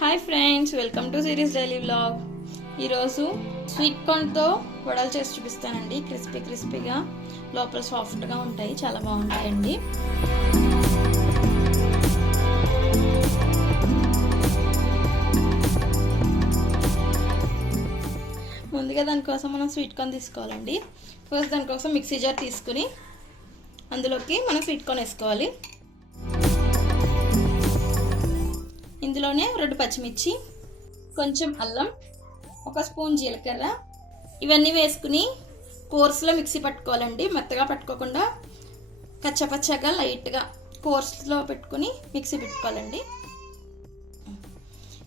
Hi friends welcome to series daily blog ఈరోజు sweet కార్న్తో వడలు చేసి చూపిస్తానండి. క్రిస్పీ క్రిస్పీగా లోపల సాఫ్ట్గా ఉంటాయి. చాలా బాగుంటాయండి. ముందుగా దానికోసం మనం స్వీట్ కార్న్ తీసుకోవాలండి. ఫస్ట్ దానికోసం మిక్సీ జార్ తీసుకుని అందులోకి మనం స్వీట్ కార్న్ వేసుకోవాలి. ఇందులోనే రెండు పచ్చిమిర్చి కొంచెం అల్లం ఒక స్పూన్ జీలకర్ర. ఇవన్నీ వేసుకుని కోర్స్లో మిక్సీ పట్టుకోవాలండి. మెత్తగా పట్టుకోకుండా కచ్చపచ్చగా లైట్గా కోర్స్లో పెట్టుకుని మిక్సీ పెట్టుకోవాలండి.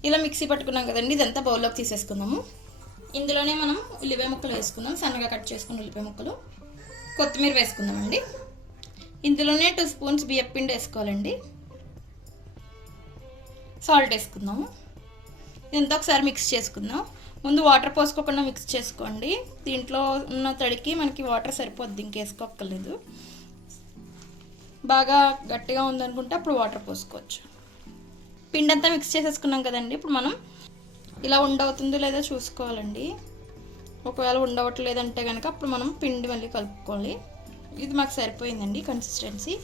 ఇలా మిక్సీ పట్టుకున్నాం కదండి ఇదంతా బౌల్లోకి తీసేసుకుందాము. ఇందులోనే మనం ఉల్లిపాయ ముక్కలు వేసుకుందాం. సన్నగా కట్ చేసుకున్న ఉల్లిపాయ ముక్కలు. కొత్తిమీర వేసుకుందామండి. ఇందులోనే టూ స్పూన్స్ బియ్యం పిండి వేసుకోవాలండి. సాల్ట్ వేసుకుందాము. ఇదంతా ఒకసారి మిక్స్ చేసుకుందాం. ముందు వాటర్ పోసుకోకుండా మిక్స్ చేసుకోండి. దీంట్లో ఉన్న తడికి మనకి వాటర్ సరిపోద్ది ఇంకేసుకోక్కర్లేదు. బాగా గట్టిగా ఉందనుకుంటే అప్పుడు వాటర్ పోసుకోవచ్చు. పిండి అంతా మిక్స్ చేసేసుకున్నాం కదండి. ఇప్పుడు మనం ఇలా ఉండవుతుందో లేదో చూసుకోవాలండి. ఒకవేళ ఉండవట్లేదంటే కనుక అప్పుడు మనం పిండి మళ్ళీ కలుపుకోవాలి. ఇది మాకు సరిపోయిందండి కన్సిస్టెన్సీ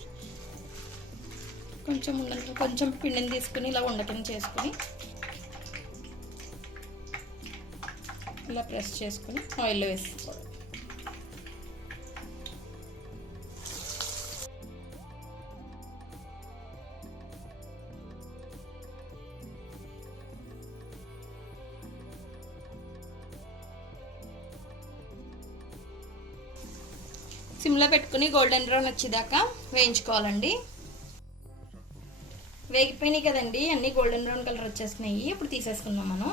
కొంచెం ఉండ కొంచెం పిండిని తీసుకుని ఇలా ఉండటం చేసుకుని ఇలా ప్రెస్ చేసుకుని ఆయిల్లో వేసుకోవాలి. సిమ్లో పెట్టుకుని గోల్డెన్ బ్రౌన్ వచ్చేదాకా వేయించుకోవాలండి. వేగిపోయినాయి కదండి. అన్నీ గోల్డెన్ బ్రౌన్ కలర్ వచ్చేస్తున్నాయి ఇప్పుడు తీసేసుకుందాం మనం.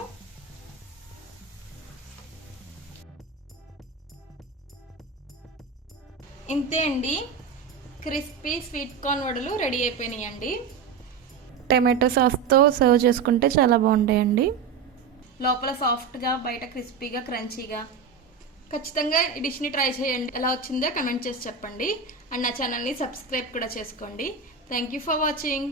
ఇంతే అండి. క్రిస్పీ స్వీట్ కార్న్ వడలు రెడీ అయిపోయినాయి అండి టమాటో సాస్తో సర్వ్ చేసుకుంటే చాలా బాగుంటాయండి. లోపల సాఫ్ట్గా బయట క్రిస్పీగా క్రంచీగా ఖచ్చితంగా ఈ డిష్ని ట్రై చేయండి. ఎలా వచ్చిందో కమెంట్ చేసి చెప్పండి. అండ్ నా ఛానల్ని సబ్స్క్రైబ్ కూడా చేసుకోండి. Thank you for watching